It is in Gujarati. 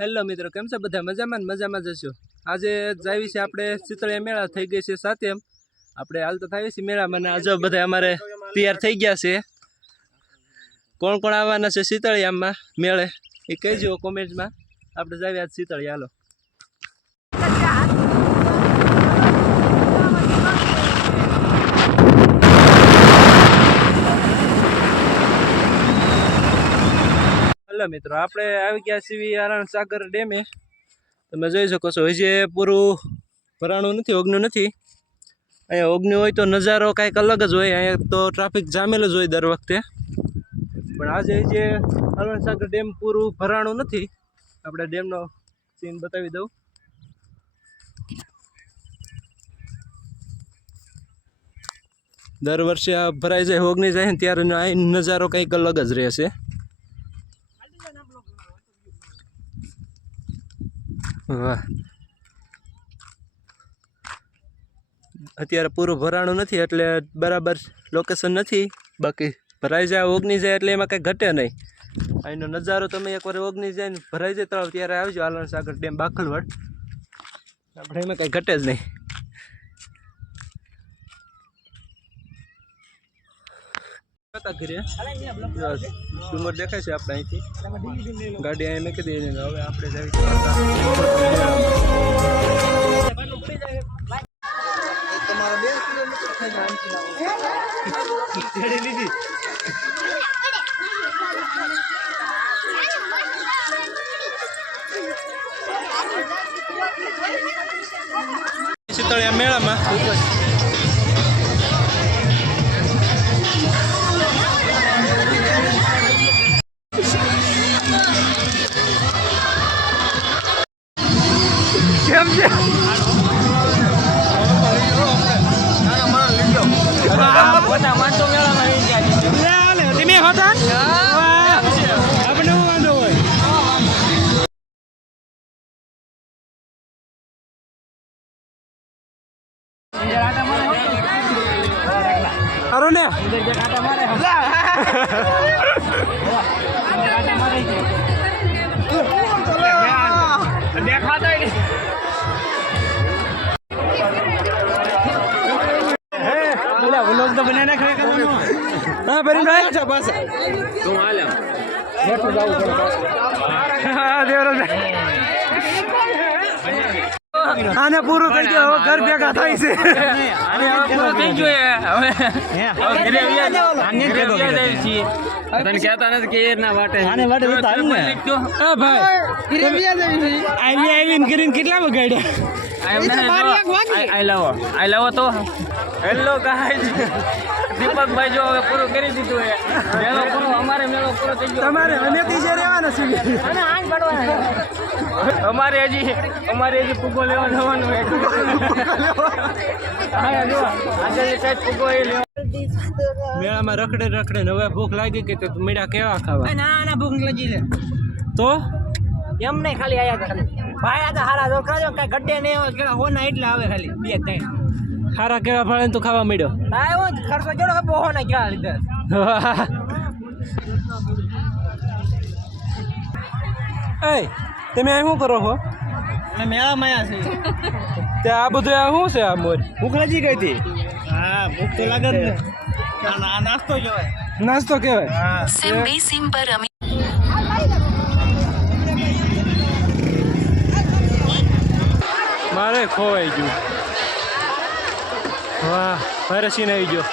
હેલો મિત્રો, કેમ છે બધા? મજામાં ને મજામાં જશો. આજે જાવી છે આપણે શીતળિયા મેળા થઈ ગઈ છે સાતેમ. આપણે હાલ તો થાવી છે મેળામાં ને આજે બધા અમારે તૈયાર થઈ ગયા છે. કોણ કોણ આવવાના છે શીતળિયામાં મેળે એ કહેજો કોમેન્ટમાં. આપણે જાવી આજ શીતળિયા. હાલો. હેલો મિત્રો, આપણે આવી ગયા છીએ આરણ સાગર ડેમે. તમે જોઈ શકો છો હજી પૂરું ભરાણું નથી, ઓગણું નથી. અહીંયા ઓગણું હોય તો નજારો કાંઈક અલગ જ હોય. અહીંયા તો ટ્રાફિક જામેલું જ હોય દર વખતે, પણ આજે જે આરણ સાગર ડેમ પૂરું ભરાણું નથી. આપણે ડેમનો સીન બતાવી દઉં. દર વર્ષે આ ભરાઈ જાય, ઓગણી જાય ને ત્યારે આ નજારો કંઈક અલગ જ રહેશે. વાહ, અત્યારે પૂરું ભરાણું નથી એટલે બરાબર લોકેશન નથી. બાકી ભરાઈ જાય, ઓગણી જાય એટલે એમાં કંઈ ઘટે નહીં. અહીંનો નજારો તમે એકવાર ઓગણી જાય ને ભરાઈ જાય તળાવ ત્યારે આવજો આરણ સાગર ડેમ બાખલવડ. આપણે એમાં કંઈ ઘટે જ નહીં. ઘરે ડુંગર દેખાય છે આપણે અહીંથી. ગાડી અહીં મૂકી દઈએ. હવે આપણે જઈએ શીતળિયા મેળામાં. કેમ છે? તમે હોતા આપણે વાંધો હોય. સારું ને તો બનાને ખાય કરવાનો. હા ભરીનભાઈ તું હાલ હા દેવરાજ આને પૂરું થઈ ગયું. હવે ઘર ભેગા થાય છે. આને પૂરું થઈ ગયું. હવે ઘરે તને કહેતા નથી કે ના વાટે આને વાટે તો આવી ને. હા ભાઈ ઘરે વ્યા જવી છે. આવીને કરીને કેટલા બગાડ્યા? આઈ લાવો તો. હેલો ગાઈસ, દીપકભાઈ જો હવે પૂરું કરી દીધું છે. મેળો પૂરો, અમારે મેળો પૂરો થઈ ગયો. તમારે અમેથી જે રહેવાના છે અને આજ પડવાના. અમારે હજી ફૂગો લેવા જવાનું છે. હા જો આજે કઈ ફૂગો એ લેવા. મેળામાં રખડે ને હવે ભૂખ લાગી ગઈ તો મીઠા કેવા ખાવા? ના ભૂખ લાગી લે તો એમ નહીં, ખાલી આયા ખાલી ભાઈ આ હારા છોકરા જો કઈ ગड्डे નહીં હોય હોના એટલે આવે ખાલી બે ત્રણ હારા કેવા ભાડે તું ખાવા મળ્યો. હા એવો ખર્ચો જોડો કે બહુ ના કેવા લીધે. એ તમે અહીં શું કરો છો? મેળામાં આવ્યા છે. તે આ બધું આ શું છે? આ મોર ભૂખ લાગી ગઈ હતી. હા ભૂખ તો લાગે જ ને. આ નાસ્તો કહેવાય. નાસ્તો કહેવાય. સિમ પર અમે મારે ખોવાઈ ગયું. વાહ ભારે સીન આવી ગયો.